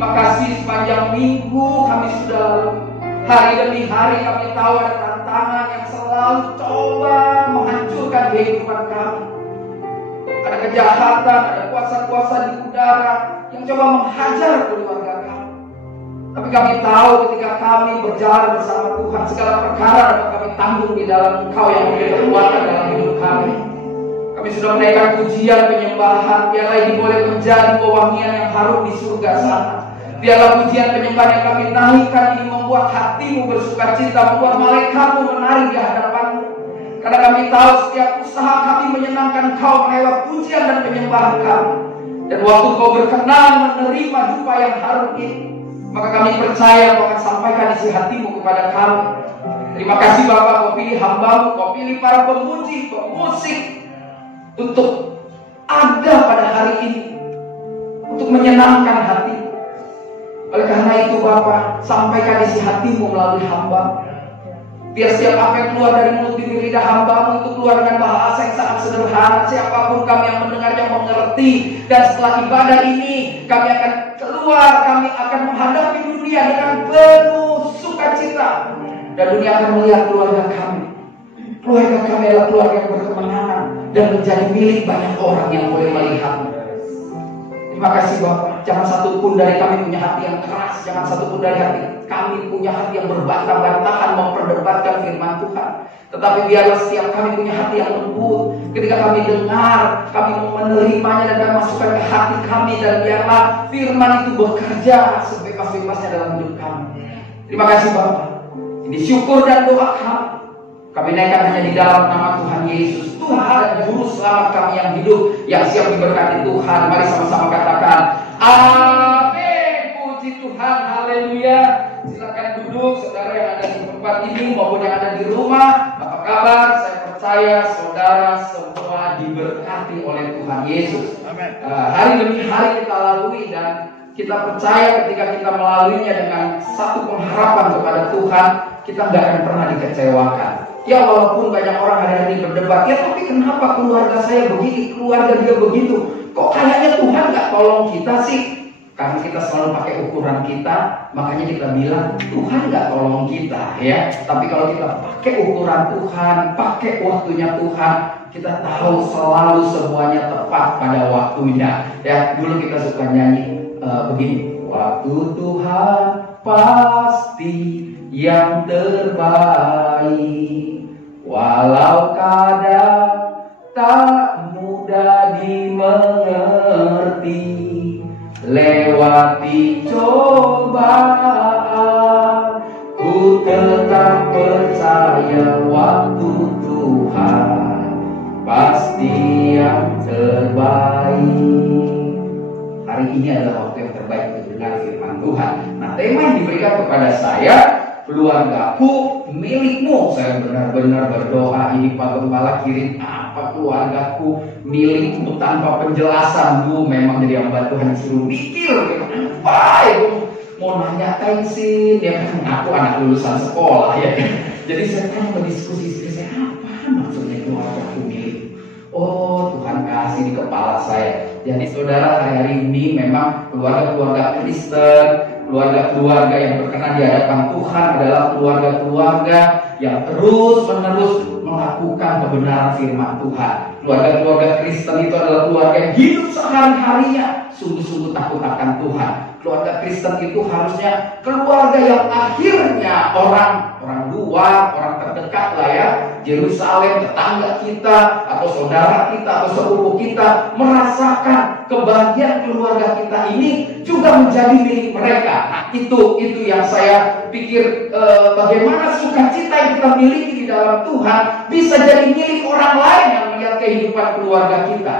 Terima kasih sepanjang minggu kami sudah lalui. Hari demi hari kami tahu ada tantangan yang selalu coba menghancurkan kehidupan kami. Ada kejahatan, ada kuasa-kuasa di udara yang coba menghajar keluarga kami. Tapi kami tahu ketika kami berjalan bersama Tuhan, segala perkara dapat kami tanggung di dalam Engkau yang memberi kekuatan dalam hidup kami. Kami sudah menaikkan pujian penyembahan, biarlah ini boleh menjadi pewangian yang harum di surga sana. Biarlah pujian penyembahan yang kami naikkan ini membuat hatimu bersuka cita, membuat malaikatmu menari di hadapanmu. Karena kami tahu setiap usaha kami menyenangkan Kau lewat pujian dan penyembahan kami. Dan waktu Kau berkenan menerima jumpa yang harum ini, maka kami percaya Kau akan sampaikan isi hatimu kepada kami. Terima kasih Bapak, Kau pilih hamba-Mu, Kau pilih para pemuji, pemusik untuk ada pada hari ini, untuk menyenangkan hati. Oleh karena itu Bapak, sampaikan isi hatimu melalui hamba. Biar setiap apa yang keluar dari mulut bibir lidah hamba-Mu itu keluar dengan bahasa yang sangat sederhana. Siapapun kami yang mendengarnya mengerti. Dan setelah ibadah ini kami akan keluar, kami akan menghadapi dunia dengan penuh sukacita. Dan dunia akan melihat keluarga kami. Keluarga kami adalah keluarga yang berkemenangan dan menjadi milik banyak orang yang boleh melihatnya. Terima kasih Bapak. Jangan satupun dari kami punya hati yang keras. Jangan satupun dari hati kami punya hati yang berbantah-bantahan memperdebatkan firman Tuhan. Tetapi biarlah setiap kami punya hati yang lembut. Ketika kami dengar, kami menerimanya dan kami masukkan ke hati kami. Dan biarlah firman itu bekerja sebebas-bebasnya dalam hidup kami. Terima kasih Bapak. Ini syukur dan doa kami. Kami naikkan hanya di dalam nama Tuhan Yesus, Tuhan Juru Selamat kami yang hidup, yang siap diberkati Tuhan. Mari sama-sama katakan amin. Puji Tuhan, haleluya. Silakan duduk saudara yang ada di tempat ini maupun yang ada di rumah. Apa kabar? Saya percaya saudara semua diberkati oleh Tuhan Yesus. Amin. Hari demi hari kita lalui dan kita percaya ketika kita melaluinya dengan satu pengharapan kepada Tuhan, kita nggak akan pernah dikecewakan. Ya walaupun banyak orang hari-hari berdebat, ya tapi kenapa keluarga saya begini, keluarga dia begitu? Kok kayaknya Tuhan nggak tolong kita sih? Karena kita selalu pakai ukuran kita, makanya kita bilang Tuhan nggak tolong kita ya. Tapi kalau kita pakai ukuran Tuhan, pakai waktunya Tuhan, kita tahu selalu semuanya tepat pada waktunya. Ya dulu kita suka nyanyi begini, waktu Tuhan pasti yang terbaik, walau kadang tak mudah dimengerti, lewati cobaan, ku tetap percaya waktu Tuhan pasti yang terbaik. Hari ini adalah waktu yang terbaik untuk dengar firman Tuhan. Nah, tema yang diberikan kepada saya, keluargaku milikmu. Saya benar-benar berdoa ini Pak Gembala kirim apa keluargaku milikmu tanpa penjelasan. Memang jadi hamba Tuhan suruh mikir apa itu mau nanya tensin ya kan, aku anak lulusan sekolah ya. Jadi saya tanya berdiskusi istri saya, apa maksudnya keluargaku milik? Oh Tuhan kasih di kepala saya. Jadi saudara, hari-hari ini memang keluarga-keluarga Kristen, keluarga-keluarga yang berkenan di hadapan Tuhan adalah keluarga-keluarga yang terus-menerus melakukan kebenaran firman Tuhan. Keluarga-keluarga Kristen itu adalah keluarga yang hidup sehari-harinya sungguh-sungguh takut akan Tuhan. Keluarga Kristen itu harusnya keluarga yang akhirnya orang luar, orang terdekat lah ya, Yerusalem, tetangga kita atau saudara kita atau sepupu kita merasakan kebahagiaan keluarga kita ini juga menjadi milik mereka. Nah, itu yang saya pikir, bagaimana sukacita yang kita miliki di dalam Tuhan bisa jadi milik orang lain yang melihat kehidupan keluarga kita.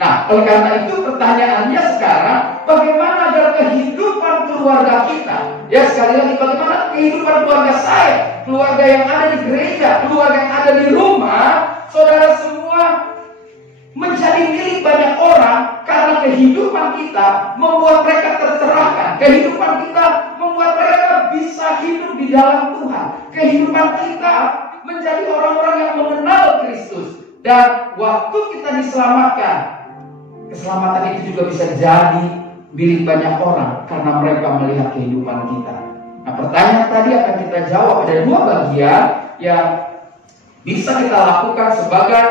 Nah, oleh karena itu pertanyaannya sekarang, bagaimana agar kehidupan keluarga kita, ya sekali lagi, bagaimana kehidupan keluarga saya, keluarga yang ada di gereja, keluarga yang ada di rumah, saudara semua menjadi milik banyak orang, karena kehidupan kita membuat mereka tercerahkan, kehidupan kita membuat mereka bisa hidup di dalam Tuhan, kehidupan kita menjadi orang-orang yang mengenal Kristus, dan waktu kita diselamatkan, keselamatan itu juga bisa jadi milik banyak orang karena mereka melihat kehidupan kita. Nah, pertanyaan tadi akan kita jawab. Ada dua bagian yang bisa kita lakukan sebagai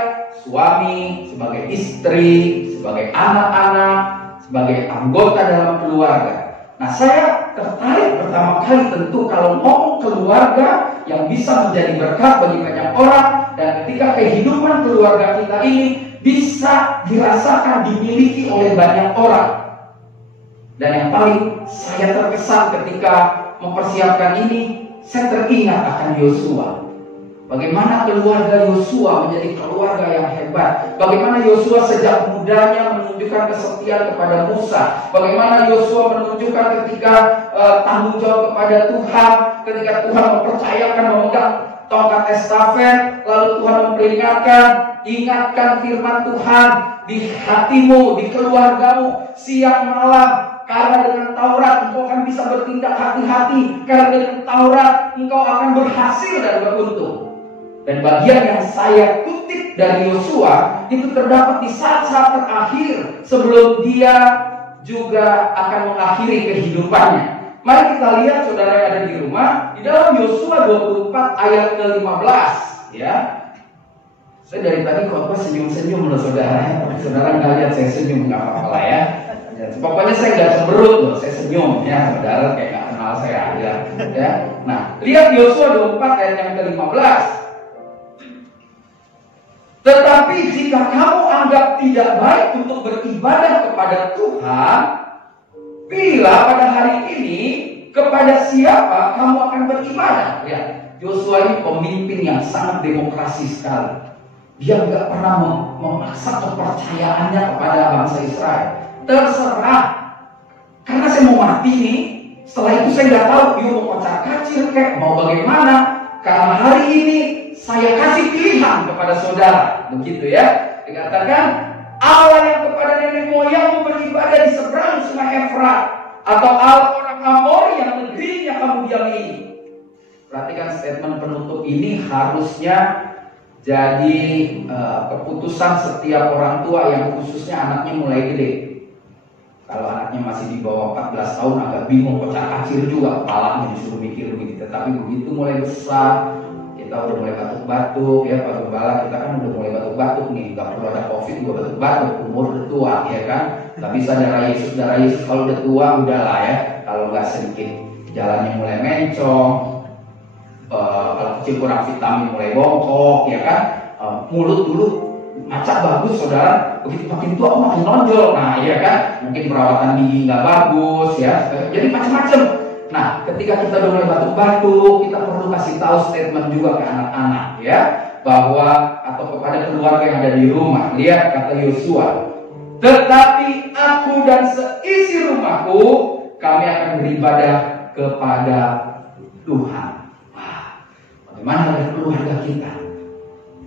suami, sebagai istri, sebagai anak-anak, sebagai anggota dalam keluarga. Nah, saya tertarik pertama kali tentu kalau ngomong keluarga yang bisa menjadi berkat bagi banyak orang, dan ketika kehidupan keluarga kita ini bisa dirasakan dimiliki oleh banyak orang. Dan yang paling saya terkesan ketika mempersiapkan ini, saya teringat akan Yosua. Bagaimana keluarga Yosua menjadi keluarga yang hebat. Bagaimana Yosua sejak mudanya menunjukkan kesetiaan kepada Musa. Bagaimana Yosua menunjukkan ketika tanggung jawab kepada Tuhan. Ketika Tuhan mempercayakan memegang tongkat estafet, lalu Tuhan memperingatkan, ingatkan firman Tuhan di hatimu, di keluargamu, siang malam. Karena dengan Taurat engkau akan bisa bertindak hati-hati. Karena dengan Taurat engkau akan berhasil dan beruntung. Dan bagian yang saya kutip dari Yosua itu terdapat di saat-saat terakhir sebelum dia juga akan mengakhiri kehidupannya. Mari kita lihat saudara yang ada di rumah, di dalam Yosua 24 ayat ke-15, ya. Saya dari tadi kok senyum-senyum loh saudara. Tapi saudara nggak lihat saya senyum, nggak apa-apa lah ya. Pokoknya saya nggak cemberut loh, saya senyum ya, saudara kayak nggak kenal saya aja. Ya. Nah, lihat Yosua 24 ayat yang ke-15. Tetapi jika kamu anggap tidak baik untuk beribadah kepada Tuhan, pilihlah pada hari ini kepada siapa kamu akan beribadah. Ya, Yosua ini pemimpin yang sangat demokrasi sekali. Dia nggak pernah memaksa kepercayaannya kepada bangsa Israel. Terserah, karena saya mau mati nih. Setelah itu saya nggak tahu dia mau kocar-kacir kayak mau bagaimana. Karena hari ini saya kasih pilihan kepada saudara, begitu ya. Dikatakan Allah yang kepada nenek moyangmu beribadah di seberang sungai Efrat, atau Allah orang Amori yang negerinya kamu diami. Perhatikan statement penutup ini harusnya jadi keputusan setiap orang tua yang khususnya anaknya mulai gede. Kalau anaknya masih di bawah 14 tahun agak bingung, kocar-kacir juga kepalanya disuruh mikir begitu. Tapi begitu mulai besar, kita udah mulai batuk-batuk ya, Pak Gembala, kita kan udah mulai batuk-batuk nih, gak perlu ada COVID juga batuk-batuk, umur udah tua ya kan. Gak bisa darah Yesus kalau udah tua udahlah ya. Kalau nggak sedikit jalannya mulai mencong, kalau kecil kurang vitamin mulai bongkok ya kan. Mulut dulu macak bagus saudara, begitu makin tua makin nonjol, nah ya kan, mungkin perawatan gigi nggak bagus ya, jadi macam-macam. Nah, ketika kita udah mulai batuk-batuk, kita perlu kasih tahu statement juga ke anak-anak ya, bahwa atau kepada keluarga yang ada di rumah. Lihat kata Yosua, tetapi aku dan seisi rumahku kami akan beribadah kepada Tuhan. Wah, bagaimana dengan keluarga kita?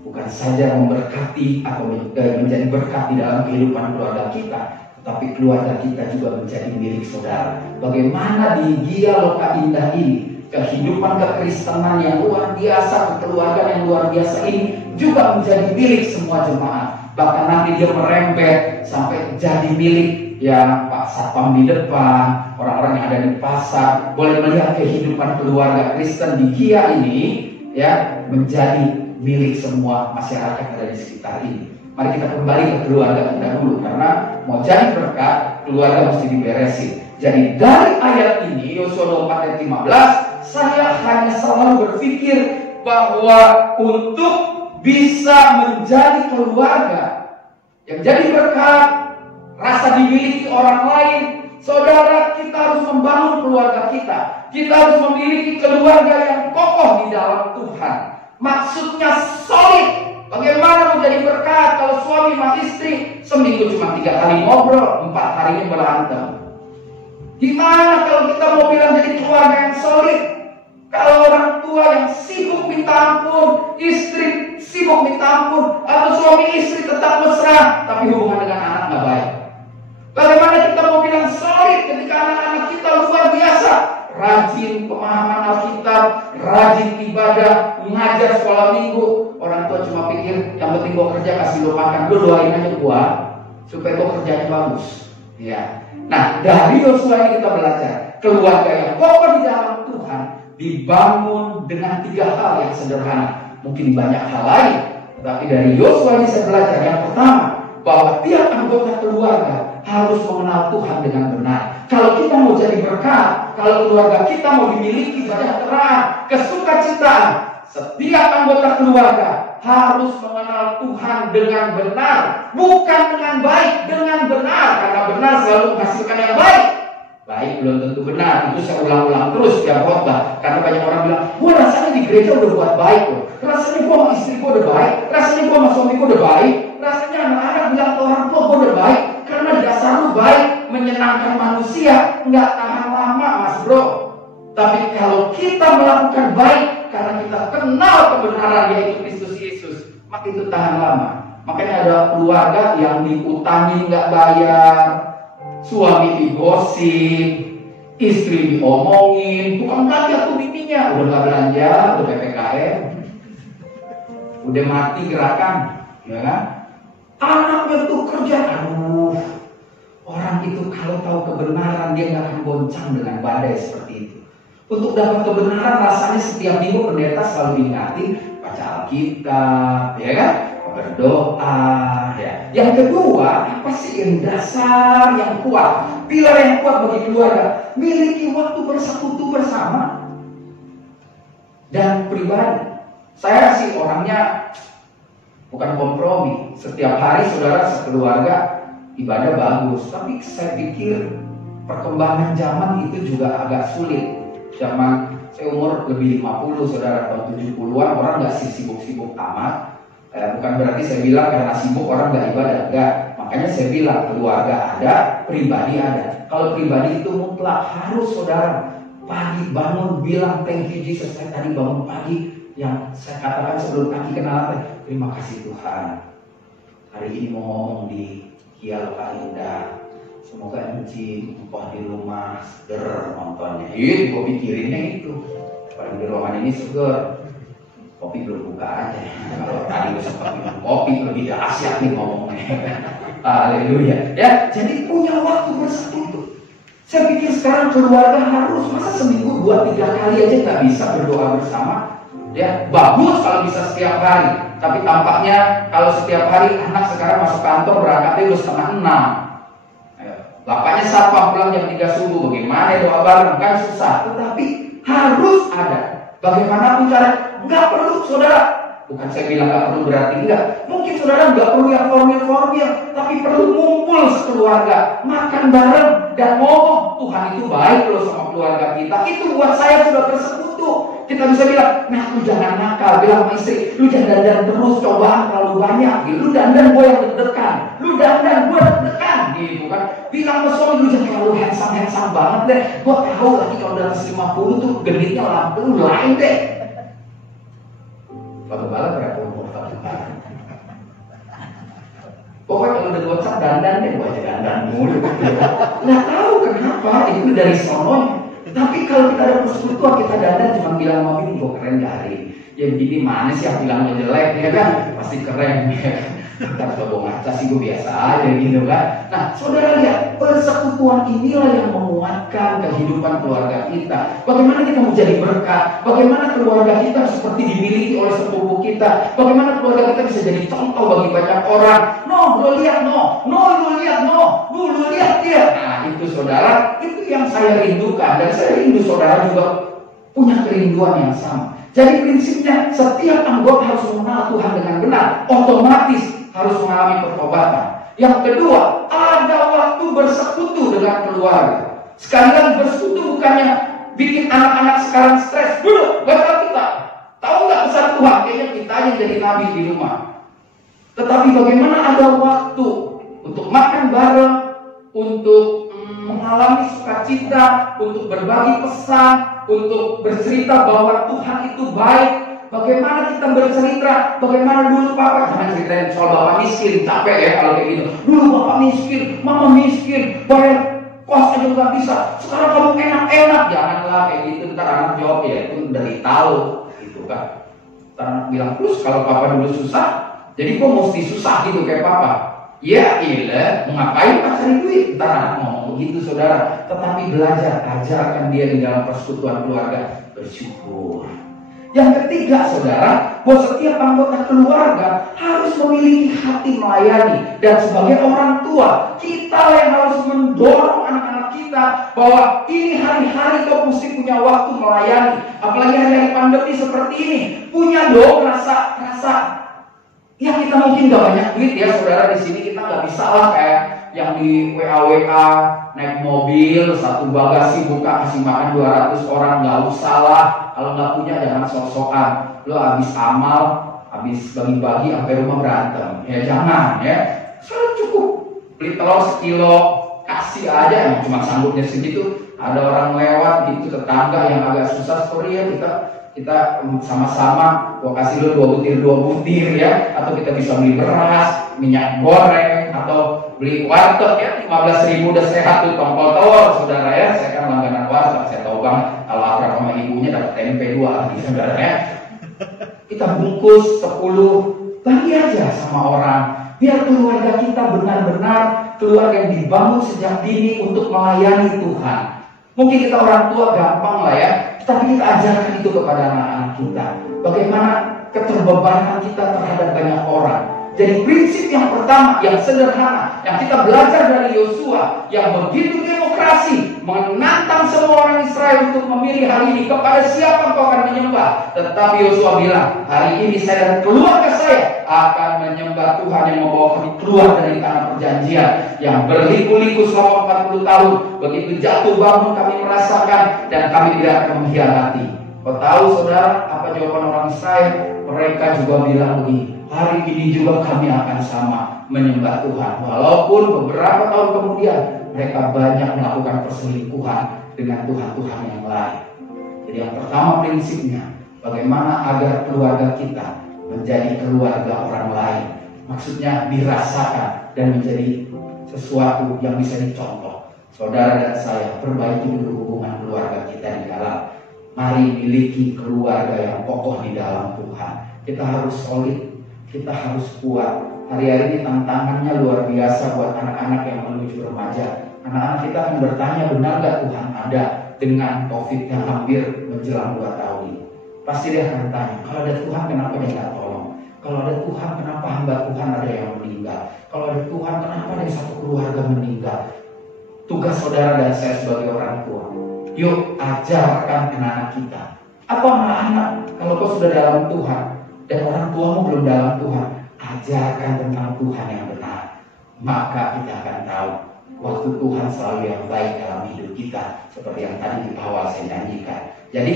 Bukan saja memberkati atau menjadi berkat di dalam kehidupan keluarga kita, tetapi keluarga kita juga menjadi milik saudara. Bagaimana di Gia Loka Indah ini, kehidupan kekristenan yang luar biasa, kekeluargaan yang luar biasa ini juga menjadi milik semua jemaat. Bahkan nanti dia merembet sampai jadi milik ya Pak Satpam di depan, orang-orang yang ada di pasar, boleh melihat kehidupan keluarga Kristen di Gia ini ya menjadi milik semua masyarakat yang ada di sekitar ini. Mari kita kembali ke keluarga kita dulu, karena mau jadi berkat, keluarga mesti diberesin. Jadi dari ayat ini, Yosua 24 ayat 15, saya hanya selalu berpikir bahwa untuk bisa menjadi keluarga yang jadi berkat, rasa dimiliki orang lain, saudara, kita harus membangun keluarga kita. Kita harus memiliki keluarga yang kokoh di dalam Tuhan. Maksudnya solid. Bagaimana menjadi berkat kalau suami sama istri seminggu cuma 3 kali ngobrol, 4 harinya berantem? Gimana kalau kita mau bilang jadi keluarga yang solid? Kalau orang tua yang sibuk minta ampun, istri sibuk minta ampun, atau suami istri tetap mesra, tapi hubungan dengan anak nggak baik. Bagaimana kita mau bilang solid ketika anak-anak kita luar biasa? Rajin pemahaman Alkitab, rajin ibadah, mengajar sekolah minggu. Orang tua cuma pikir yang penting gua kerja kasih lo makan, lo doain aja gua supaya gua kerjanya bagus. Ya, Nah, dari Yosua ini kita belajar keluarga yang kokoh di dalam Tuhan dibangun dengan 3 hal yang sederhana. Mungkin banyak hal lain, tapi dari Yosua ini saya belajar yang pertama, bahwa tiap anggota keluarga harus mengenal Tuhan dengan benar. Kalau kita mau jadi berkat, kalau keluarga kita mau dimiliki sejahtera, kesukacitaan, setiap anggota keluarga harus mengenal Tuhan dengan benar, bukan dengan baik, dengan benar, karena benar selalu menghasilkan yang baik. Baik belum tentu benar, itu saya ulang-ulang terus tiap khotbah, karena banyak orang bilang, gue rasanya di gereja udah buat baik loh, rasanya gue sama istri gue udah baik, rasanya gue sama suami gue udah baik, rasanya anak-anak bilang ke orang tua gue udah baik, karena dasar lu baik, menyenangkan manusia, nggak tahan lama mas bro. Tapi kalau kita melakukan baik karena kita kenal kebenaran yaitu Kristus Yesus, maka itu tahan lama. Makanya ada keluarga yang diutangi nggak bayar, suami digosip, istri diomongin, tukang belanja tuh bininya udah nggak belanja, udah PPKM, udah mati gerakan, ya kan? Anaknya tuh kerja, aduh. Orang itu kalau tahu kebenaran dia nggak akan goncang dengan badai seperti itu. Untuk dapat kebenaran rasanya setiap minggu pendeta selalu diingatin baca Alkitab, ya kan? Berdoa, ya. Yang kedua, apa sih yang dasar, yang kuat, pilar yang kuat bagi keluarga? Miliki waktu bersekutu bersama dan pribadi. Saya sih orangnya bukan kompromi. Setiap hari saudara sekeluarga ibadah bagus, tapi saya pikir perkembangan zaman itu juga agak sulit. Zaman saya umur lebih 50, saudara, tahun 70-an orang nggak sibuk-sibuk amat. Bukan berarti saya bilang karena sibuk orang nggak ibadah, enggak. Makanya saya bilang keluarga ada, pribadi ada. Kalau pribadi itu mutlak harus saudara pagi bangun bilang thank you Jesus. Saya tadi bangun pagi, yang saya katakan sebelum pagi kenalan, terima kasih Tuhan. Hari ini mau ngomong di Kia Loka Indah. Semoga Encik empah di rumah seger nontonnya. Gue pikirinnya itu. Paling di ruangan ini seger. Kopi belum buka aja. Kalau tadi gue sempat minum kopi lebih dahsyat nih ngomongnya. Haleluya. Ya, jadi punya waktu bersekutu. Saya pikir sekarang keluarga harus, masa seminggu 2-3 kali aja nggak bisa berdoa bersama? Ya, bagus kalau bisa setiap hari. Tapi tampaknya kalau setiap hari anak sekarang masuk kantor berangkatnya udah 5:30. Bapaknya sapa pulang jam 3 subuh, bagaimana doa bareng? Kan susah, tetapi harus ada. Bagaimanapun cara, nggak perlu saudara. Bukan saya bilang nggak perlu berarti enggak. Mungkin saudara nggak perlu yang formil-formil, tapi perlu ngumpul sekeluarga, makan bareng dan ngomong Tuhan itu baik loh sama keluarga kita. Itu buat saya sudah bersekutu. Kita bisa bilang, nah lu jangan nakal, bilang sama istri, lu jangan dandan terus, cobaan terlalu banyak, gitu. Lu dandan gue yang deg-degan, lu dandan gue deg-degan, gitu kan. Bilang sama suami, lu jangan terlalu handsome banget deh. Gue tahu lagi kalau udah 50 tuh genitnya lampu lain deh. Bala-bala berapa umur tak. Pokoknya kalau udah gocap dandan deh, gue aja dandan mulu. Nggak tahu kenapa, itu dari sononya. Tapi kalau kita ada persekutuan, kita dandan cuma bilang sama bini, gue keren dari. Ya begini mana sih yang bilangnya jelek, ya kan? Pasti keren, ya. Ntar coba ngaca sih gue biasa aja gitu kan. Nah saudara lihat, persekutuan inilah yang menguatkan kehidupan keluarga kita. Bagaimana kita menjadi berkat, bagaimana keluarga kita seperti dimiliki oleh sepupu kita, bagaimana keluarga kita bisa jadi contoh bagi banyak orang. Lu lihat dia. Nah itu saudara, itu yang saya rindukan. Dan saya rindu saudara juga punya kerinduan yang sama. Jadi prinsipnya setiap anggota harus mengenal Tuhan dengan benar, otomatis harus mengalami pertobatan. Yang kedua, ada waktu bersekutu dengan keluarga. Sekali lagi bersekutu bukannya bikin anak-anak sekarang stres. Baca kita, tahu nggak besar Tuhan? Kayaknya kita yang jadi nabi di rumah. Tetapi bagaimana ada waktu untuk makan bareng, untuk mengalami sukacita, untuk berbagi pesan, untuk bercerita bahwa Tuhan itu baik. Bagaimana kita bercerita, bagaimana dulu papa, jangan ceritain soal bapak miskin, capek ya kalau kayak gitu. Dulu bapak miskin, mama miskin, bayar kos aja nggak bisa. Sekarang kamu enak-enak, janganlah kayak gitu. Ntar anak jawab ya itu dari tahu, gitu kan. Ntar anak bilang terus kalau papa dulu susah, jadi kok mesti susah gitu kayak papa. Ya ilah, mau ngapain Pak cari duit? Ntar anak ngomong begitu saudara. Tetapi belajar, ajarkan dia di dalam persekutuan keluarga bersyukur. Yang ketiga saudara, bahwa setiap anggota keluarga harus memiliki hati melayani. Dan sebagai orang tua, kita yang harus mendorong anak-anak kita bahwa ini hari-hari kau mesti punya waktu melayani. Apalagi hari-hari pandemi seperti ini, punya dong rasa ya kita mungkin gak banyak duit ya saudara, di sini kita nggak bisa lah kayak yang di WA naik mobil satu bagasi buka kasih makan 200 orang, nggak usah lah. Kalau nggak punya jangan sok-sokan, lo habis amal, habis bagi-bagi sampai rumah berantem, ya jangan ya. Selalu cukup beli telur sekilo kasih aja, yang cuma sanggupnya segitu. Ada orang lewat gitu tetangga yang agak susah, sorry ya kita sama-sama gua kasih lo 2 butir ya, atau kita bisa beli beras, minyak goreng, atau beli warteg ya 15.000 udah sehat tuh tongkol telur saudara ya. Saya kan langganan warteg, saya tahu banget kalau akrab sama ibunya dapat tempe 2 lagi saudara ya. Kita bungkus 10, bagi aja sama orang, biar keluarga kita benar-benar keluarga yang dibangun sejak dini untuk melayani Tuhan. Mungkin kita orang tua gampang lah ya, tapi kita ajarkan itu kepada anak-anak kita. Bagaimana keterbebanan kita terhadap banyak orang. Jadi prinsip yang pertama, yang sederhana, yang kita belajar dari Yosua, yang begitu demokrasi, menantang semua orang Israel untuk memilih hari ini kepada siapa kau akan menyembah. Tetapi Yosua bilang, hari ini saya dan keluarga saya akan menyembah Tuhan yang membawa kami keluar dari tanah perjanjian yang berliku-liku selama 40 tahun. Begitu jatuh bangun kami merasakan dan kami tidak akan mengkhianati. Kau tahu saudara apa jawaban orang Israel? Mereka juga bilang begini, hari ini juga kami akan sama menyembah Tuhan. Walaupun beberapa tahun kemudian mereka banyak melakukan perselingkuhan dengan Tuhan-Tuhan yang lain. Jadi yang pertama prinsipnya, bagaimana agar keluarga kita menjadi keluarga orang lain. Maksudnya dirasakan dan menjadi sesuatu yang bisa dicontoh. Saudara dan saya perbaiki dulu hubungan keluarga kita di dalam. Mari miliki keluarga yang kokoh di dalam Tuhan. Kita harus solid, kita harus kuat. Hari-hari ini tantangannya luar biasa buat anak-anak yang menuju remaja. Anak-anak kita akan bertanya, benar gak Tuhan ada dengan COVID yang hampir menjelang 2 tahun ini? Pasti dia akan tanya, kalau ada Tuhan kenapa dia gak tolong? Kalau ada Tuhan kenapa hamba Tuhan ada yang meninggal? Kalau ada Tuhan kenapa ada satu keluarga meninggal? Tugas saudara dan saya sebagai orang tua, yuk ajarkan anak-anak kita. Apa anak-anak, kalau kau sudah dalam Tuhan dan orang tuamu belum dalam Tuhan, ajarkan tentang Tuhan yang benar. Maka kita akan tahu waktu Tuhan selalu yang baik dalam hidup kita, seperti yang tadi di awal saya nyanyikan. Jadi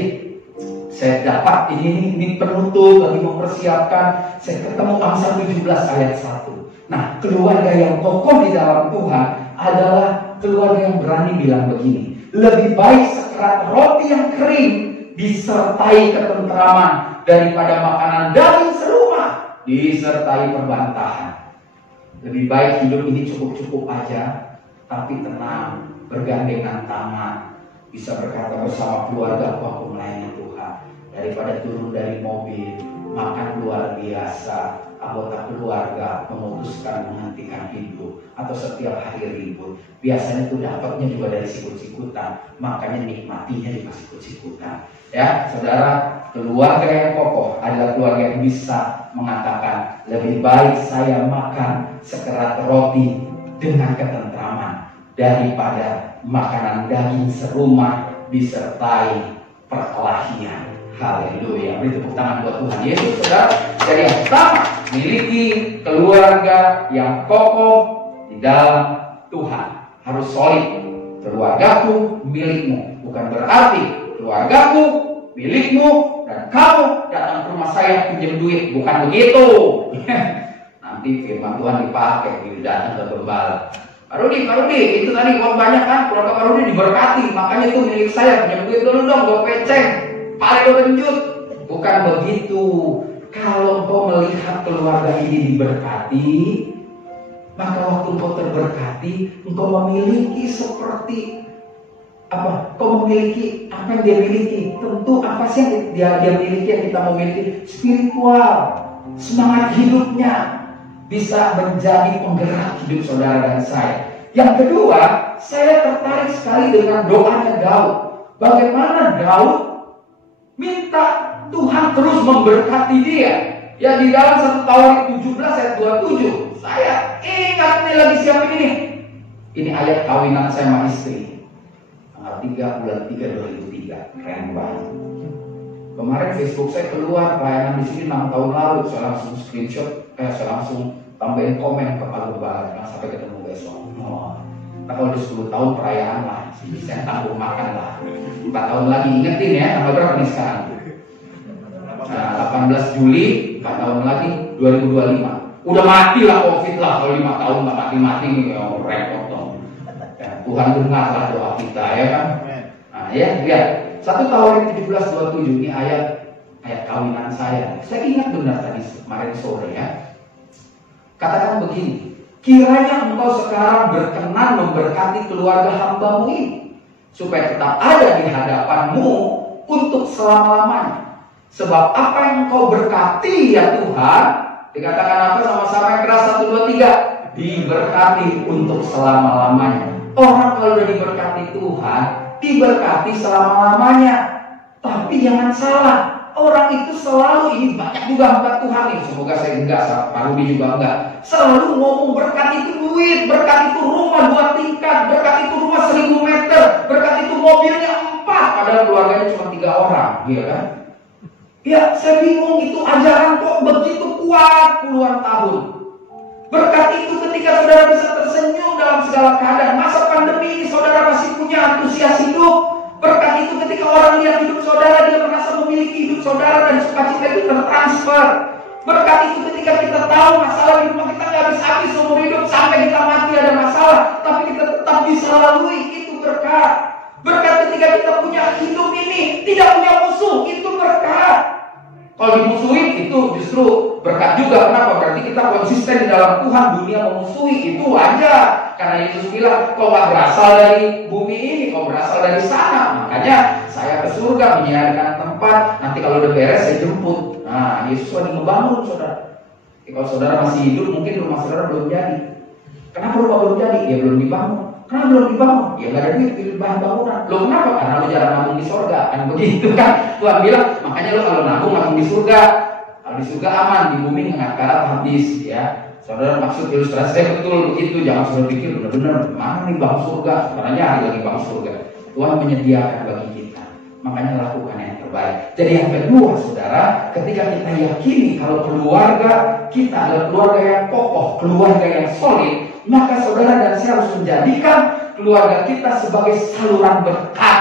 saya dapat ini penutup lagi mempersiapkan. Saya ketemu Amsal 17 ayat 1. Nah, keluarga yang kokoh di dalam Tuhan adalah keluarga yang berani bilang begini, lebih baik sekerat roti yang kering disertai ketentraman daripada makanan daging serumah disertai perbantahan. Lebih baik hidup ini cukup-cukup aja, tapi tenang, bergandengan tangan, bisa berkata bersama keluarga aku melayani Tuhan, daripada turun dari mobil, makan luar biasa, anggota keluarga memutuskan menghentikan hidup atau setiap hari ribut. Biasanya itu dapatnya juga dari sikut-sikutan, makanya nikmatinya juga sikut-sikutan. Ya, saudara, keluarga yang kokoh adalah keluarga yang bisa mengatakan, lebih baik saya makan sekerat roti dengan ketentraman daripada makanan daging serumah disertai perkelahian. Haleluya. Beri tepuk tangan buat Tuhan Yesus, saudara. Jadi yang pertama, miliki keluarga yang kokoh di dalam Tuhan. Harus solid. Keluargaku milikmu. Bukan berarti keluargaku milikmu dan kamu datang ke rumah saya pinjam duit. Bukan begitu. Nanti firman Tuhan dipakai di datang ke gembala. Pak Rudi, itu tadi uang banyak kan? Keluarga Pak Rudi diberkati. Makanya itu milik saya. Pinjam duit dulu dong, gue peceng. Paling lanjut. Bukan begitu. Kalau kau melihat keluarga ini diberkati, maka waktu kau terberkati, engkau memiliki seperti apa? Kau memiliki apa yang dia miliki. Tentu apa sih yang dia miliki, yang kita memiliki? Spiritual, semangat hidupnya. bisa menjadi penggerak hidup saudara dan saya. Yang kedua, saya tertarik sekali dengan doanya Daud. Bagaimana Daud minta Tuhan terus memberkati dia. Ya, di dalam 1 Tawarik 17 ayat 27. Saya ingat nih lagi siapin ini. Ini ayat kawinan saya sama istri. Tanggal 3 bulan 3 2003. Keren banget. Kemarin Facebook saya keluar pelayanan di sini 6 tahun lalu. Saya langsung screenshot, saya langsung tambahin komen ke Pak Gembala. Jangan sampai ketemu besok. Nah, kalau di 10 tahun perayaan lah, saya tanggung makan lah. 4 tahun lagi, ingetin ya, tanggal berapa nih sekarang? Nah, 18 Juli, 4 tahun lagi, 2025. Udah mati lah COVID lah, kalau 5 tahun nggak mati-mati, ya repot dong. Ya, Tuhan dengarlah doa kita, ya kan? Nah, ya, lihat. 1 Tawarik 17:27 ini ayat kawinan saya. Saya ingat benar tadi kemarin sore ya. Katakan begini, kiranya engkau sekarang berkenan memberkati keluarga hamba-Mu ini, supaya tetap ada di hadapan-Mu untuk selama-lamanya. Sebab apa yang engkau berkati ya Tuhan, dikatakan apa sama-sama yang keras, 1, 2, 3, diberkati untuk selama-lamanya. Orang kalau udah diberkati Tuhan, diberkati selama-lamanya. Tapi jangan salah, orang itu selalu, ini banyak juga hamba Tuhan nih, semoga saya enggak, Pak Rudi juga enggak, selalu ngomong berkat itu duit, berkat itu rumah 2 tingkat, berkat itu rumah 1000 meter, berkat itu mobilnya 4, padahal keluarganya cuma 3 orang, iya kan? Ya, saya bingung, itu ajaran kok begitu kuat puluhan tahun. Berkat itu ketika saudara bisa tersenyum dalam segala keadaan. Masa pandemi ini saudara masih punya antusias hidup. Berkat itu ketika orang lihat hidup saudara, dia merasa memiliki hidup saudara dan sukacita itu tertransfer. Berkat itu ketika kita tahu masalah di rumah kita nggak habis-habis seumur hidup, sampai kita mati ada masalah, tapi kita tetap bisa lalui, itu berkat. Berkat ketika kita punya hidup ini, tidak punya musuh, itu berkat. Kalau dimusuhi itu justru berkat juga. Kenapa? Berarti kita konsisten di dalam Tuhan. Dunia memusuhi itu wajar. Karena Yesus bilang, kau gak berasal dari bumi ini, kau berasal dari sana. Makanya saya ke surga menyiapkan tempat. Nanti kalau udah beres saya jemput. Nah, Yesus lagi ngebangun saudara. Kalau saudara masih hidup, mungkin rumah saudara belum jadi. Kenapa rumah belum jadi? Ya belum dibangun. Kenapa belum dibangun? Ya gak ada duit pilih bahan bangunan. Loh kenapa? Karena lu jarang nabung di surga. Kan begitu kan? Tuhan bilang, makanya lu kalau nabung di surga. Kalau di surga aman, di bumi nggak karat habis ya. Saudara, maksud ilustrasi saya betul begitu. Jangan saudara pikir benar-benar mana nih bang surga. Sebenarnya hari lagi bang surga. Tuhan menyediakan bagi kita. Makanya lakukan yang terbaik. Jadi yang kedua saudara, ketika kita yakini kalau keluarga kita adalah keluarga yang kokoh, keluarga yang solid, maka saudara dan saya harus menjadikan keluarga kita sebagai saluran berkat.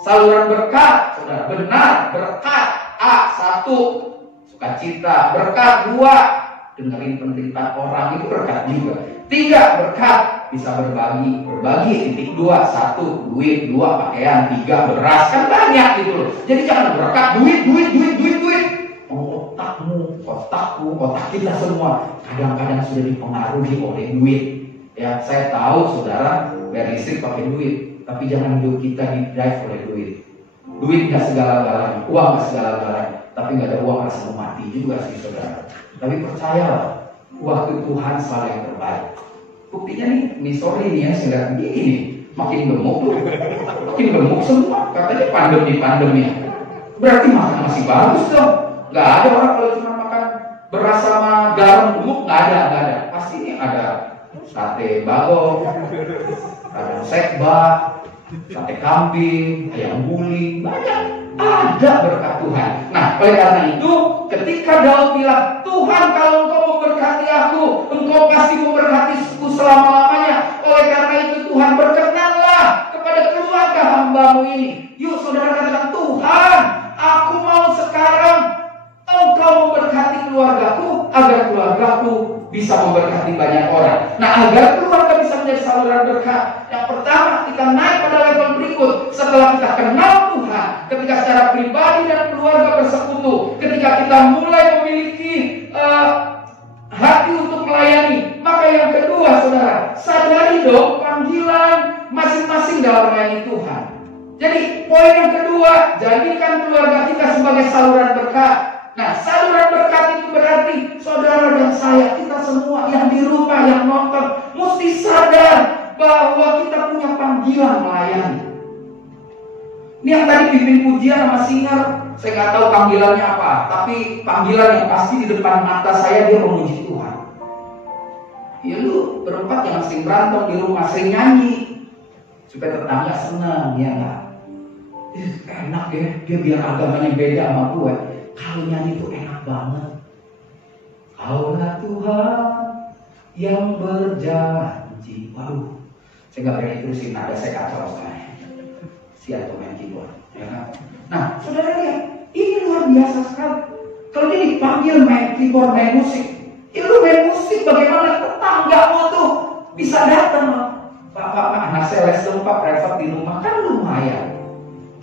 Saluran berkat, saudara, benar, berkat. A1, sukacita. Berkat 2, dengerin penderitaan orang, itu berkat juga. 3, berkat, bisa berbagi. Berbagi, titik 2, 1, duit, 2, pakaian, 3, beras. Kan banyak gitu loh. Jadi jangan berkat, duit. Otakmu, otak kita semua kadang-kadang sudah dipengaruhi oleh duit. Ya, saya tahu saudara bayar listrik pakai duit, tapi jangan hidup kita di-drive oleh duit. Duit nggak segala-galanya, uang nggak segala-galanya, tapi nggak ada uang rasa mati juga sih saudara. Tapi percayalah, waktu Tuhan selalu yang terbaik. Buktinya nih sorry nih ya, saya lihat begini nih, makin gemuk semua. Katanya pandemi ya. Berarti makan masih bagus dong. Nggak ada orang kalau cuma makan beras sama garam gemuk, nggak ada. Pasti ini ada sate bagong, ada sekba, sate kambing, ayam guling, banyak. Ada berkat Tuhan. Nah, oleh karena itu, ketika Daud bilang, Tuhan kalau engkau memberkati aku, engkau pasti memberkati suku selama-lamanya. Oleh karena itu Tuhan berkenanlah kepada keluarga hamba-Mu ini. Yuk saudara katakan, Tuhan, aku mau sekarang engkau memberkati keluargaku, agar keluargaku bisa memberkati banyak orang. Nah, agar keluarga bisa menjadi saluran berkat, yang pertama kita naik pada level berikut. Setelah kita kenal Tuhan, ketika secara pribadi dan keluarga bersekutu, ketika kita mulai memiliki hati untuk melayani, maka yang kedua saudara, sadari dong panggilan masing-masing dalam melayani Tuhan. Jadi poin yang kedua, jadikan keluarga kita sebagai saluran berkat. Nah, saluran berkat itu berarti saudara dan saya, kita semua yang di rumah, yang nonton, mesti sadar bahwa kita punya panggilan melayani. Ini yang tadi pimpin pujian sama singer, saya nggak tahu panggilannya apa, tapi panggilan yang pasti di depan mata saya, dia memuji Tuhan. Ya lu berempat jangan sering berantem di rumah, sering nyanyi supaya tetangga senang, ya nggak? Enak ya, dia biar agamanya beda sama gue. Kalau nyanyi itu enak banget. Kaulah Tuhan yang berjanji. Waduh, saya nggak berani terusin nada, saya kacau sekali. Siap tuh main keyboard, ya kan? Nah, saudara lihat, ini luar biasa sekali. Kalau dia dipanggil main keyboard, main musik, ya lu main musik, bagaimana tetanggamu tuh bisa datang? Pak, anak saya les dong Pak, private di rumah, kan lumayan.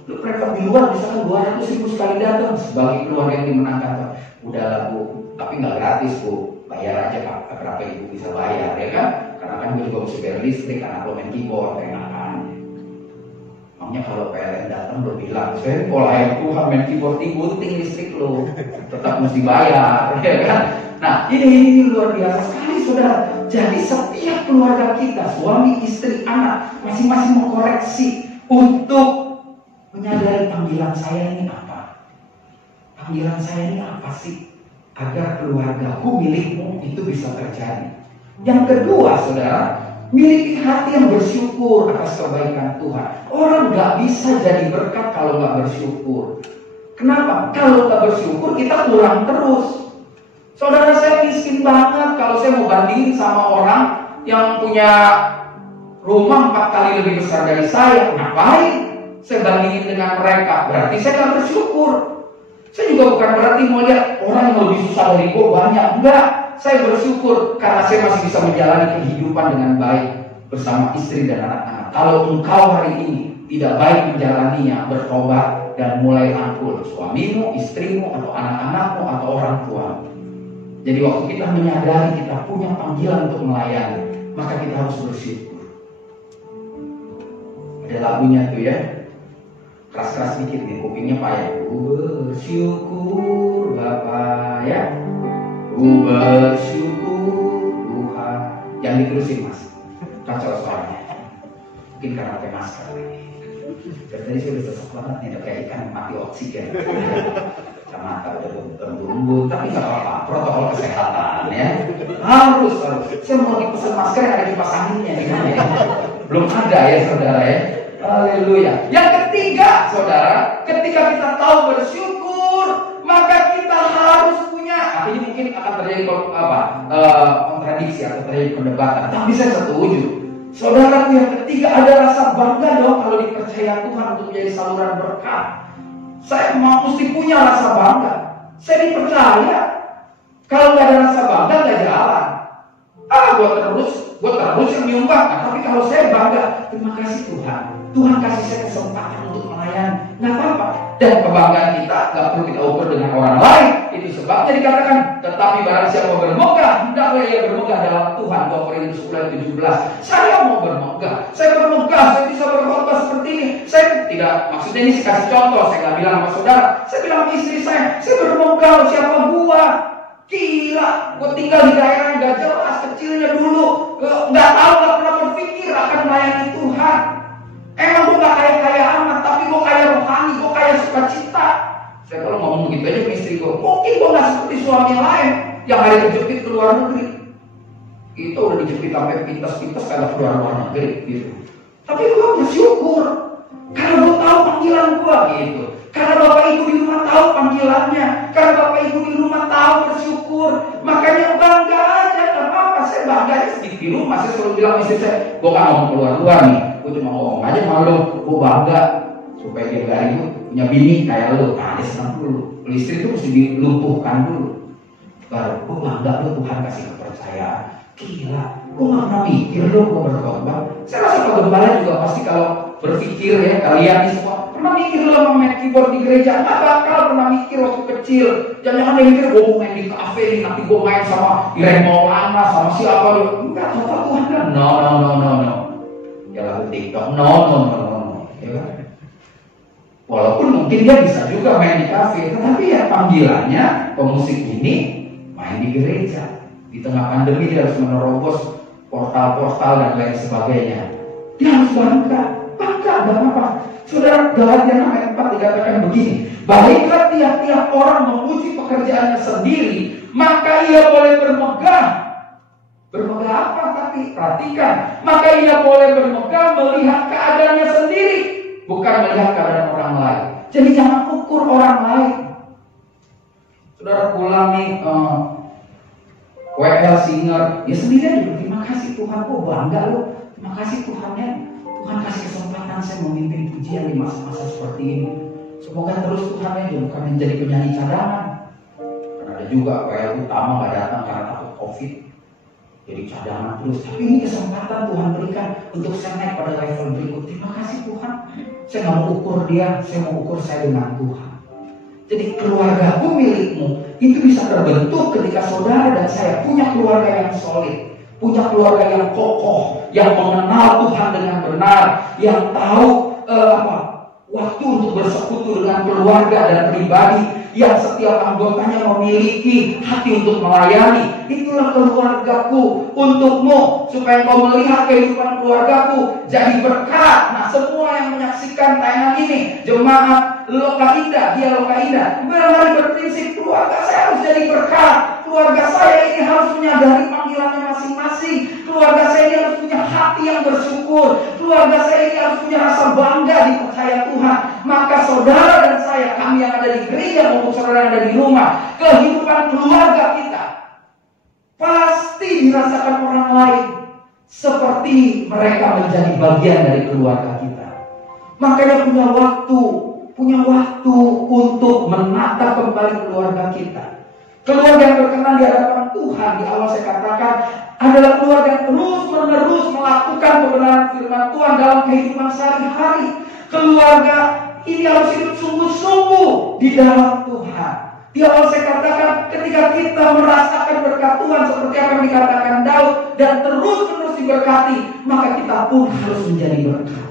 Lu private di luar bisa kan 200.000 sekali datang sebagai keluarga yang dimenangkan. Udahlah Bu, tapi nggak gratis Bu, bayar aja Pak, berapa Ibu bisa bayar, ya kan? Karena kan gue juga mesti bayar listrik, anak lo main keyboard, enakan. Makanya kalau PLN datang lo bilang, saya kalau ayah Tuhan main keyboard digunting listrik lo, tetap mesti bayar, ya kan? Nah ini luar biasa sekali saudara. Jadi setiap keluarga kita, suami, istri, anak, masing-masing mengkoreksi untuk menyadari panggilan saya ini apa? Panggilan saya ini apa sih? Agar keluargaku milikmu itu bisa terjadi. Yang kedua saudara, miliki hati yang bersyukur atas kebaikan Tuhan. Orang gak bisa jadi berkat kalau gak bersyukur. Kenapa? Kalau gak bersyukur kita kurang terus. Saudara, saya miskin banget kalau saya mau bandingin sama orang yang punya rumah 4 kali lebih besar dari saya. Ngapain saya bandingin dengan mereka? Berarti saya gak bersyukur. Saya juga bukan berarti mau lihat orang yang lebih susah dari gue banyak. Enggak. Saya bersyukur karena saya masih bisa menjalani kehidupan dengan baik bersama istri dan anak-anak. Kalau engkau hari ini tidak baik menjalaninya, bertobat dan mulai rangkul suamimu, istrimu, atau anak-anakmu, atau orang tuamu. Jadi waktu kita menyadari kita punya panggilan untuk melayani, maka kita harus bersyukur. Ada lagunya tuh ya, keras-keras dikit nih, kupingnya payah. Bersyukur Bapa ya, ku bersyukur Tuhan. Yang diterusin mas, kacau suaranya. Mungkin karena pakai masker lagi. Dari tadi saya udah sesek banget nih, udah kayak ikan mati oksigen. Kacamata udah berembun, tapi nggak apa-apa. Protokol kesehatan ya. Harus. Saya mau lagi pesan masker yang ada kipas anginnya di mana ya? Belum ada ya saudara ya. Haleluya. Yang ketiga saudara, ketika kita tahu bersyukur, maka kita harus punya. Ini mungkin akan terjadi kontradiksi atau terjadi perdebatan. Tapi saya setuju. Saudaraku, yang ketiga ada rasa bangga dong kalau dipercaya Tuhan untuk menjadi saluran berkat. Saya mesti punya rasa bangga. Saya dipercaya. Kalau nggak ada rasa bangga nggak jalan. Gue terus yang nyumbang. Nah, tapi kalau saya bangga, terima kasih Tuhan. Tuhan kasih saya kesempatan untuk melayani. Nggak apa-apa. Dan kebanggaan kita nggak perlu kita ukur dengan orang lain. Itu sebabnya dikatakan, tetapi barang siapa bermegah, hendaklah ia bermegah dalam Tuhan. 2 Korintus 10:17. Saya mau bermegah. Saya bisa berkhotbah seperti ini. Saya tidak, maksudnya ini saya kasih contoh. Saya nggak bilang sama saudara. Saya bilang sama istri saya bermegah. Siapa gua? Gila, gue tinggal di daerah yang gak jelas, kecilnya dulu, gak pernah berpikir akan melayani Tuhan. Emang gue gak kaya amat, tapi gue kaya rohani, gue kaya sukacita. Saya kalau ngomong begitu aja ke istri gue, mungkin gue gak seperti suami lain yang hari kejepit ke luar negeri. Itu udah dijepit sampai pintas-pintas kagak keluar luar negeri gitu. Tapi gue bersyukur karena gue tahu panggilan gue gitu. Karena Bapak Ibu di rumah tahu panggilannya. Karena Bapak Ibu di rumah tahu bersyukur. Makanya bangga aja, gak apa-apa. Saya bangga aja sedikit di rumah. Saya selalu bilang istri saya, gue gak mau keluar-keluar nih. Gue cuma ngomong aja sama lo, gue bangga supaya dia gak ribut, punya bini kayak lo. Nah, dia senang dulu. Istri itu mesti dilumpuhkan dulu. Baru, gue bangga lo Tuhan kasih kepercayaan. Gila, gue gak pernah mikir lo gue berkhotbah. Saya rasa Pak Gembala juga pasti kalau berpikir ya, kalian nih semua pernah mikir lo mau main keyboard di gereja? Nggak bakal pernah mikir waktu kecil. Jangan dia mikir gue mau main di kafe nih, nanti gue main sama Irene Maulana, sama siapa lo. Enggak, Bapak Tuhan kan? No. Ya lagu TikTok, no. Ya. Walaupun mungkin dia bisa juga main di kafe, tetapi ya panggilannya pemusik ini ngapain di gereja? Di tengah pandemi dia harus menerobos portal-portal dan lain sebagainya. Dia harus bangga gak apa-apa. Saudara, Galatia ayat 4 dikatakan begini, baiklah tiap-tiap orang memuji pekerjaannya sendiri, maka ia boleh bermegah. Bermegah apa? Tapi perhatikan, maka ia boleh bermegah melihat keadaannya sendiri, bukan melihat keadaan orang lain. Jadi jangan ukur orang lain. Saudara pulang nih, WL singer, ya sendirian juga. Terima kasih Tuhan, kok bangga lo. Terima kasih Tuhannya, Tuhan kasih kesempatan saya memimpin pujian di masa-masa seperti ini. Semoga terus Tuhannya bukan menjadi penyanyi cadangan. Karena ada juga WL utama gak datang karena takut COVID, jadi cadangan terus. Tapi ini kesempatan Tuhan berikan untuk saya naik pada level berikut. Terima kasih Tuhan. Saya gak mau ukur dia, saya mau ukur saya dengan Tuhan. Jadi keluargaku milikmu itu bisa terbentuk ketika saudara dan saya punya keluarga yang solid, punya keluarga yang kokoh, yang mengenal Tuhan dengan benar, yang tahu waktu untuk bersekutu dengan keluarga dan pribadi, yang setiap anggotanya memiliki hati untuk melayani. Itulah keluargaku untukmu, supaya kau melihat kehidupan keluargaku jadi berkat. Nah, semua yang menyaksikan tayangan ini, jemaat Loka Indah, dia Loka Indah, benar-benar berprinsip keluarga saya harus jadi berkat. Keluarga saya ini harus menyadari panggilannya masing-masing. Keluarga saya ini harus punya hati yang bersyukur. Keluarga saya ini harus punya rasa bangga dipercaya Tuhan. Maka saudara dan saya, kami yang ada di gereja maupun saudara yang ada di rumah, kehidupan keluarga kita pasti dirasakan orang lain seperti mereka menjadi bagian dari keluarga kita. Makanya punya waktu untuk menata kembali keluarga kita. Keluarga yang berkenan di hadapan Tuhan, di awal saya katakan, adalah keluarga yang terus-menerus melakukan kebenaran firman Tuhan dalam kehidupan sehari-hari. Keluarga ini harus hidup sungguh-sungguh di dalam Tuhan. Di awal saya katakan, ketika kita merasakan berkat Tuhan seperti apa yang dikatakan Daud dan terus-menerus diberkati, maka kita pun harus menjadi berkat.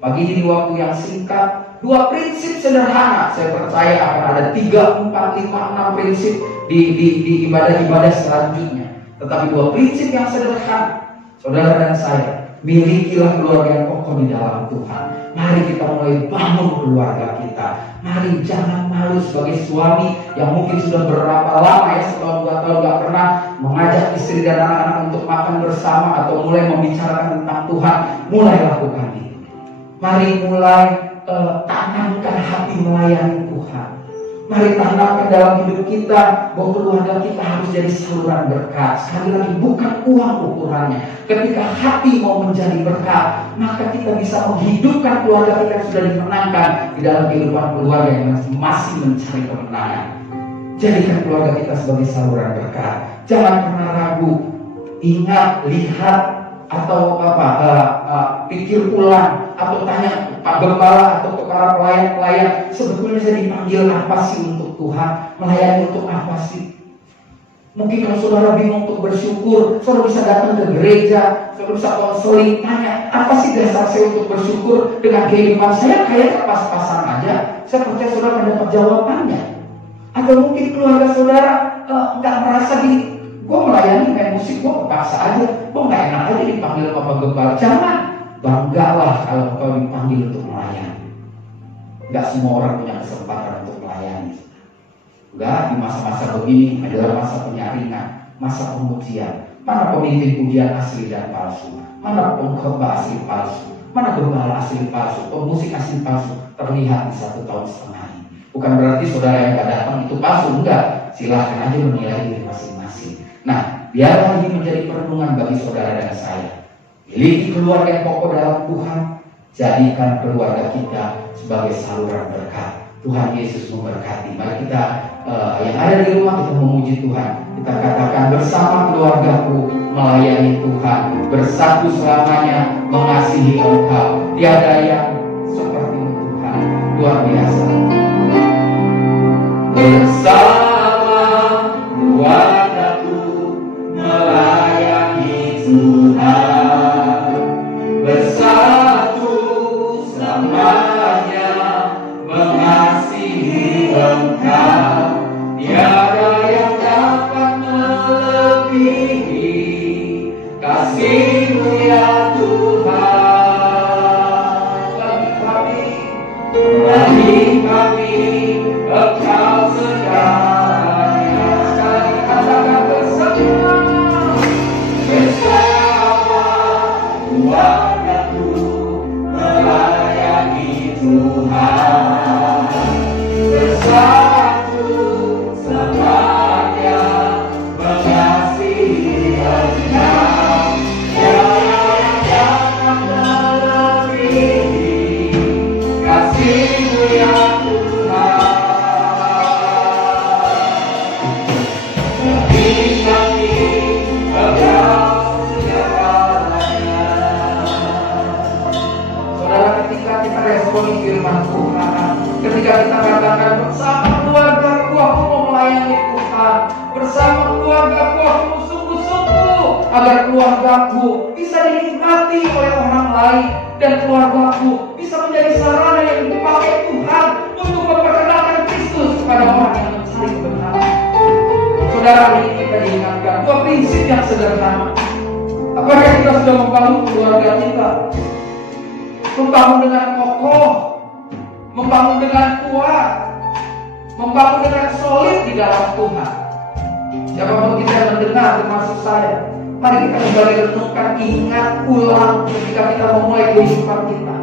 Pagi ini di waktu yang singkat, 2 prinsip sederhana, saya percaya akan ada 3, 4, 5, 6 prinsip di ibadah-ibadah selanjutnya. Tetapi 2 prinsip yang sederhana, saudara dan saya, milikilah keluarga yang kokoh di dalam Tuhan. Mari kita mulai bangun keluarga kita. Mari jangan malu sebagai suami yang mungkin sudah berapa lama ya, setahun 2 tahun gak pernah mengajak istri dan anak-anak untuk makan bersama atau mulai membicarakan tentang Tuhan. Mulai lakukan itu. Mari mulai tanamkan hati melayani Tuhan. Mari tanamkan dalam hidup kita bahwa keluarga kita harus jadi saluran berkat. Sekali lagi, bukan uang ukurannya. Ketika hati mau menjadi berkat, maka kita bisa menghidupkan keluarga kita yang sudah dimenangkan di dalam kehidupan keluarga yang masih mencari kemenangan. Jadikan keluarga kita sebagai saluran berkat. Jangan pernah ragu. Ingat, lihat, atau pikir ulang, atau tanya Pak Gembala atau ke para pelayan-pelayan, sebetulnya saya dipanggil apa sih untuk Tuhan, melayani untuk apa sih? Mungkin kalau saudara bingung untuk bersyukur, saudara bisa datang ke gereja, saudara bisa konseling, tanya apa sih dasar saya untuk bersyukur dengan kehidupan saya, kayaknya pas-pasan aja. Saya percaya saudara akan dapat jawabannya. Atau mungkin keluarga saudara nggak merasa gini, gue melayani main musik, gue kepaksa aja, gue nggak enak aja dipanggil Bapak Gembala. Jangan, banggalah kalau kau dipanggil untuk melayani. Nggak semua orang punya kesempatan untuk melayani. Nggak, di masa-masa begini adalah masa penyaringan, masa pengujian. Mana pemimpin pujian asli dan palsu? Mana pengkhotbah asli palsu? Mana gembala asli palsu? Pemusik asli palsu terlihat di 1,5 tahun ini. Bukan berarti saudara yang nggak datang itu palsu, enggak. Silahkan aja menilai diri masing-masing. Nah, biarlah ini menjadi perenungan bagi saudara dan saya. Miliki keluarga yang kokoh dalam Tuhan. Jadikan keluarga kita sebagai saluran berkat. Tuhan Yesus memberkati. Mari kita yang ada di rumah kita memuji Tuhan. Kita katakan, bersama keluargaku melayani Tuhan, bersatu selamanya mengasihi Engkau. Tiada yang seperti Tuhan. Luar biasa. Bersama keluargaku melayani Tuhan, bersatu selamanya mengasihi Engkau. Tiada yang dapat kami, Engkau segalanya. Sekali katakan bersama, bersama keluargaku melayani Tuhan, bersatu selamanya mengasihi Engkau. Tiada yang melebihi kasih-Mu ya Tuhan. Bagi kami Engkau segalanya. Saudara, ketika kita responi firman Tuhan, ketika kita katakan bersama keluargaku aku mau melayani Tuhan, bersama keluargaku aku mau sungguh-sungguh agar keluargaku bisa dinikmati oleh orang lain, dan keluargaku bisa menjadi sarana yang dipakai Tuhan untuk memperkenalkan Kristus kepada orang yang mencari kebenaran. Saudara, hari ini kita diingatkan dua prinsip yang sederhana. Apakah kita sudah membangun keluarga kita? Membangun dengan kokoh, membangun dengan kuat, membangun dengan solid di dalam Tuhan. Siapapun kita yang mendengar, termasuk saya, mari kita kembali renungkan, ingat ulang ketika kita memulai kehidupan kita.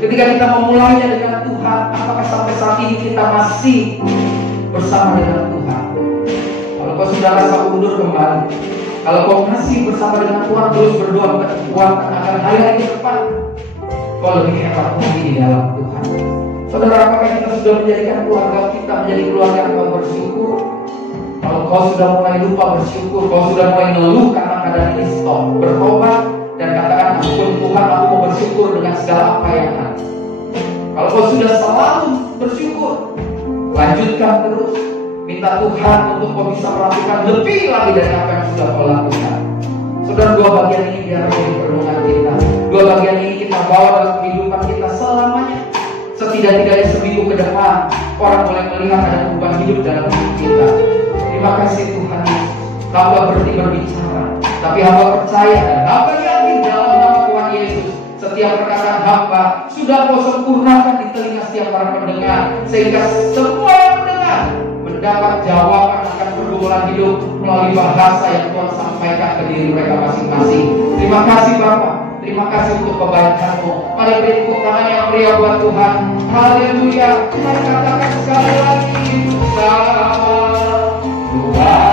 Ketika kita memulainya dengan Tuhan, apakah sampai saat ini kita masih bersama dengan Tuhan? Kalau kau sudah rasa undur kembali, kalau kau masih bersama dengan Tuhan, terus berdoa minta kekuatan agar hari-hari ke depan kau lebih hebat lagi di dalam Tuhan. Saudara, apakah kita sudah menjadikan keluarga kita menjadi keluarga yang bersyukur? Kalau kau sudah mulai lupa bersyukur, kau sudah mulai ngeluh karena keadaan ini, stop, bertobat dan katakan, ampun Tuhan, aku mau bersyukur dengan segala apa yang ada. Kalau kau sudah selalu bersyukur, lanjutkan terus, minta Tuhan untuk kau bisa melakukan lebih lagi dari apa yang sudah kau lakukan. Saudara, dua bagian ini biar menjadi perenungan kita. Dua bagian ini kita bawa dalam kehidupan kita selamanya. Setidak-tidaknya seminggu ke depan, orang mulai melihat ada perubahan hidup dalam hidup kita. Terima kasih Tuhan Yesus. Hamba berhenti berbicara, tapi hamba percaya dan hamba yakin dalam nama Tuhan Yesus, setiap perkataan hamba sudah kau sempurnakan di telinga setiap para pendengar, sehingga semua yang mendengar mendapat jawaban akan pergumulan hidup melalui bahasa yang Tuhan sampaikan ke diri mereka masing-masing. Terima kasih Bapak. Terima kasih untuk kebaikan-Mu. Mari beri tepuk tangan yang meriah buat Tuhan. Haleluya. Mari katakan sekali lagi bersama Tuhan.